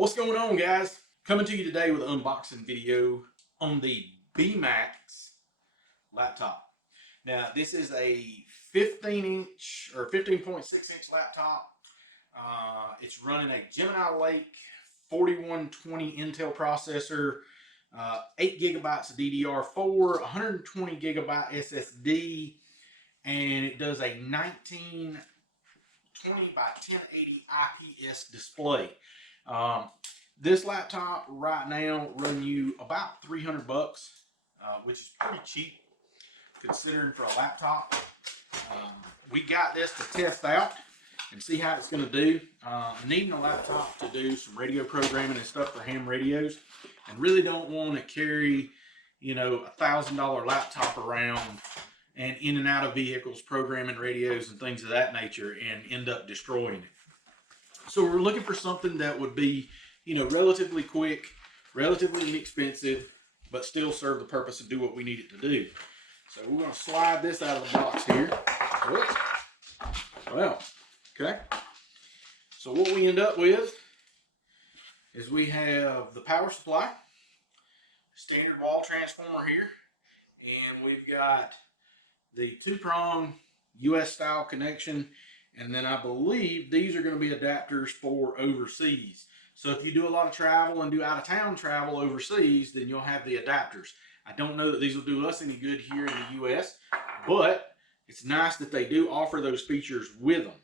What's going on, guys? Coming to you today with an unboxing video on the BMAX laptop. Now, this is a 15-inch or 15.6-inch laptop. It's running a Gemini Lake 4120 Intel processor, 8 gigabytes of DDR4, 120 gigabyte SSD, and it does a 1920 by 1080 IPS display. This laptop right now run you about 300 bucks, which is pretty cheap considering for a laptop. We got this to test out and see how it's going to do. Needing a laptop to do some radio programming and stuff for ham radios, and really don't want to carry, you know, $1,000 laptop around and in and out of vehicles programming radios and things of that nature and end up destroying it. So we're looking for something that would be, you know, relatively quick, relatively inexpensive, but still serve the purpose and do what we need it to do. So we're going to slide this out of the box here. Well, okay. So what we end up with is we have the power supply, standard wall transformer here, and we've got the 2-prong US style connection, and then I believe these are going to be adapters for overseas. So if you do a lot of travel and do out of town travel overseas, then you'll have the adapters. I don't know that these will do us any good here in the US, but it's nice that they do offer those features with them.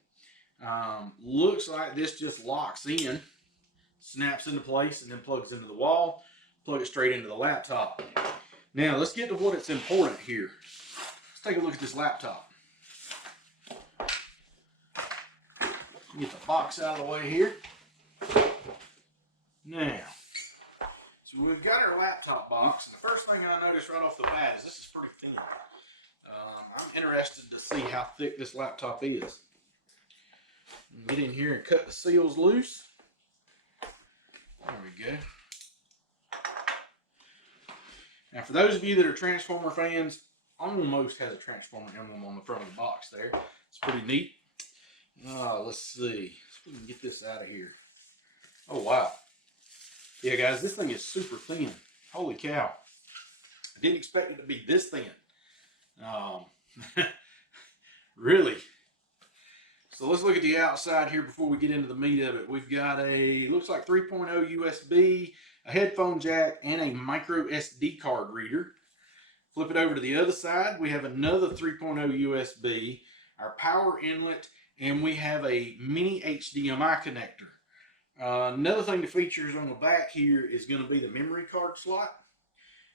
Looks like this just locks in, snaps into place, and then plugs into the wall, plug it straight into the laptop. Now let's get to what it's important here. Let's take a look at this laptop. Get the box out of the way here. Now, so we've got our laptop box, and the first thing I noticed right off the bat is this is pretty thin. I'm interested to see how thick this laptop is. Get in here and cut the seals loose. There we go. Now, for those of you that are Transformer fans, almost has a Transformer emblem on the front of the box there. It's pretty neat. Let's see. So we can get this out of here. Oh, wow. Yeah, guys, this thing is super thin. Holy cow. I didn't expect it to be this thin. Really. So let's look at the outside here before we get into the meat of it. We've got a, looks like 3.0 USB, a headphone jack, and a micro SD card reader. Flip it over to the other side. We have another 3.0 USB, our power inlet, and we have a mini HDMI connector. Another thing that features on the back here is going to be the memory card slot.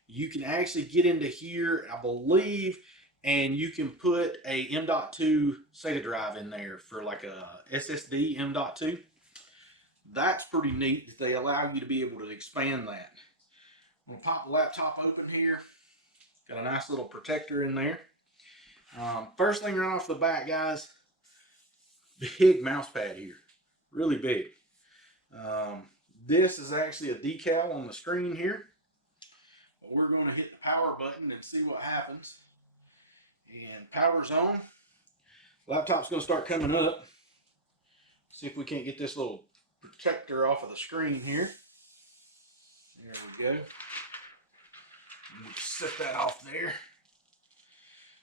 You can actually get into here, I believe, and you can put a M.2 SATA drive in there for like a SSD M.2. That's pretty neat that they allow you to be able to expand that. I'm going to pop the laptop open here. Got a nice little protector in there. First thing right off the bat, guys, big mouse pad here, really big. This is actually a decal on the screen here. We're going to hit the power button and see what happens. And power's on. Laptop's going to start coming up. See if we can't get this little protector off of the screen here. There we go. Just set that off there.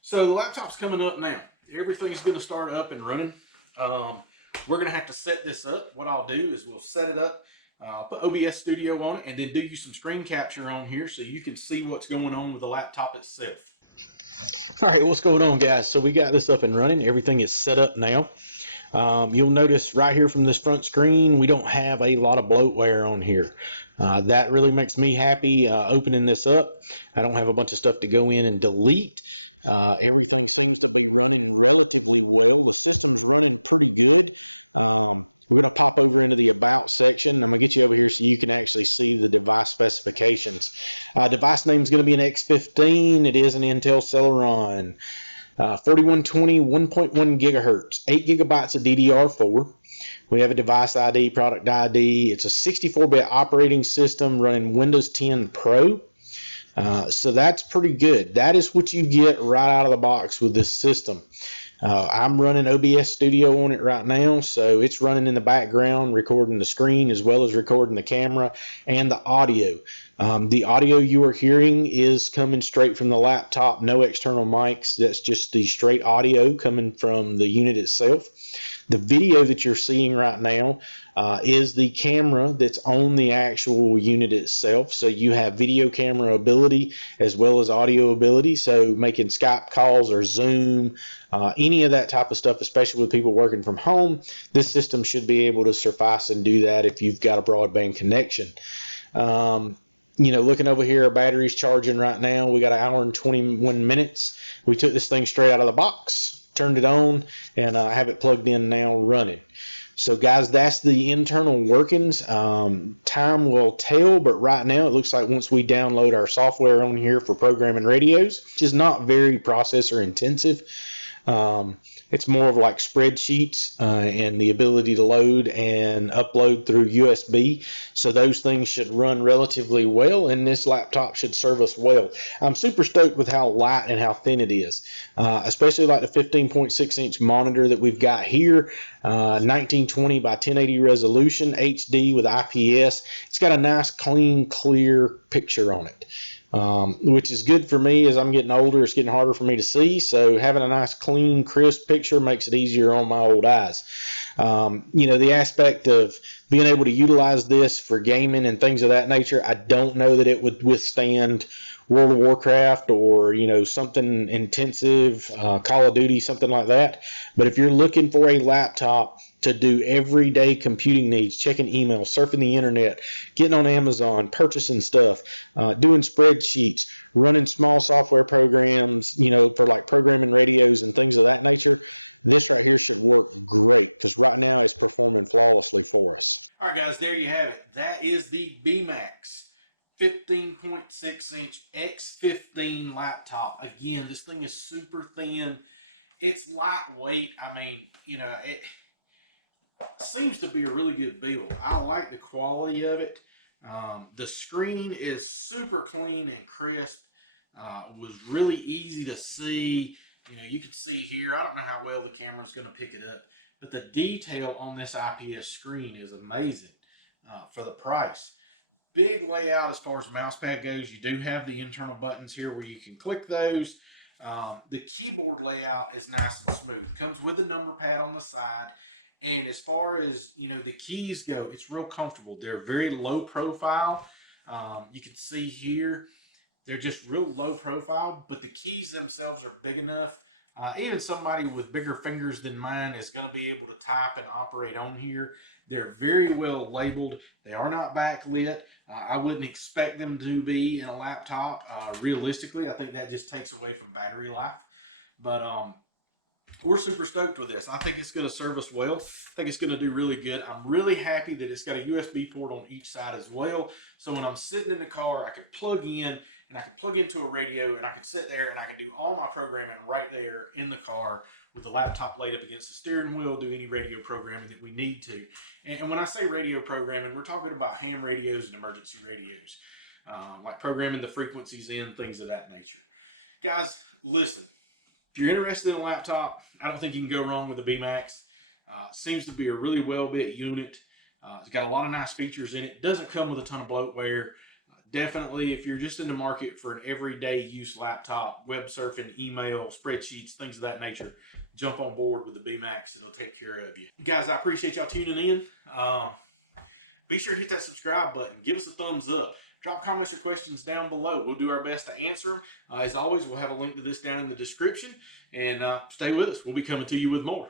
So the laptop's coming up now. Everything's going to start up and running. We're going to have to set this up. What I'll do is we'll set it up, put OBS Studio on it, and then do you some screen capture on here so you can see what's going on with the laptop itself. All right, what's going on, guys? So we got this up and running. Everything is set up now. You'll notice right here from this front screen, we don't have a lot of bloatware on here. That really makes me happy opening this up. I don't have a bunch of stuff to go in and delete. Everything seems to be running relatively well. The system's running pretty good. We're going to pop over into the About section. I'm going to get you over here so you can actually see the device specifications. Device name is going to be an X15. It is an Intel Celeron. 4120, 1.1 gigahertz, 8 gigabytes of DDR4. We have a device ID, product ID. It's a 64-bit operating system running Windows 10 Pro. So that's pretty good. That is what you get right out of the box with this system. I'm running OBS Studio on it right now, so it's running in the background, recording the screen as well as recording the camera and the audio. The audio you are hearing is coming straight from the laptop, no external mics. That's just the straight audio coming from the unit itself. The video that you're seeing right now is the camera that's on the actual unit itself. So you have video camera ability as well as audio ability. So making Skype calls or Zoom, any of that type of stuff, especially with people working from home, this system should be able to suffice and do that if you've got a broadband connection. Looking over here, our battery's charging right now. We got an hour and 21 minutes. We took this thing straight out of the box, turned it on, and have it plugged in now running. So guys, that's the internal workings. Time will tell, but right now it looks like once we download our software on here for programming radios, which is not very processor intensive, it's more of like spreadsheets and the ability to load and upload through USB. So those things should run relatively well, and this laptop should serve us well. I'm super stoked with how light and how thin it is, especially like the 15.6-inch monitor that we've got here, 1920 by 1080 resolution, HD with IPS. It's got a nice, clean, clear picture on it. Which is good for me. As I'm getting older, it's getting harder for me to see, so having a nice clean crisp picture makes it easier on my old eyes. The aspect of being able to utilize this for gaming and things of that nature, I don't know that it would withstand World of Warcraft or something intensive, Call of Duty, something like that. But if you're looking for a laptop to do everyday computing needs, checking email, surfing the internet, getting on Amazon, purchasing stuff, doing spreadsheets, running small software programs, for like programming radios and things of that nature, this right here should work great because right now it's performing flawlessly for us. All right, guys, there you have it. That is the BMAX 15.6-inch X15 laptop. Again, this thing is super thin. It's lightweight. I mean, it seems to be a really good build. I like the quality of it. The screen is super clean and crisp. Was really easy to see. You can see here, I don't know how well the camera's going to pick it up, but the detail on this IPS screen is amazing for the price. Big layout as far as mouse pad goes. You do have the internal buttons here where you can click those. The keyboard layout is nice and smooth. Comes with the number pad on the side. And as far as, the keys go, it's real comfortable. They're very low profile. You can see here, they're just real low profile, but the keys themselves are big enough. Even somebody with bigger fingers than mine is going to be able to type and operate on here. They're very well labeled. They are not backlit. I wouldn't expect them to be in a laptop. Realistically, I think that just takes away from battery life. But we're super stoked with this. I think it's going to serve us well. I think it's going to do really good. I'm really happy that it's got a USB port on each side as well. So when I'm sitting in the car, I can plug in and I can plug into a radio and I can sit there and I can do all my programming right there in the car with the laptop laid up against the steering wheel, do any radio programming that we need to. And when I say radio programming, we're talking about ham radios and emergency radios, like programming the frequencies in, things of that nature. Guys, listen. If you're interested in a laptop, I don't think you can go wrong with the BMAX. Seems to be a really well-built unit. It's got a lot of nice features in it. Doesn't come with a ton of bloatware. Definitely, if you're just in the market for an everyday use laptop, web surfing, email, spreadsheets, things of that nature, jump on board with the BMAX. It'll take care of you. Guys, I appreciate y'all tuning in. Be sure to hit that subscribe button. Give us a thumbs up. Drop comments or questions down below. We'll do our best to answer them. As always, we'll have a link to this down in the description. And stay with us. We'll be coming to you with more.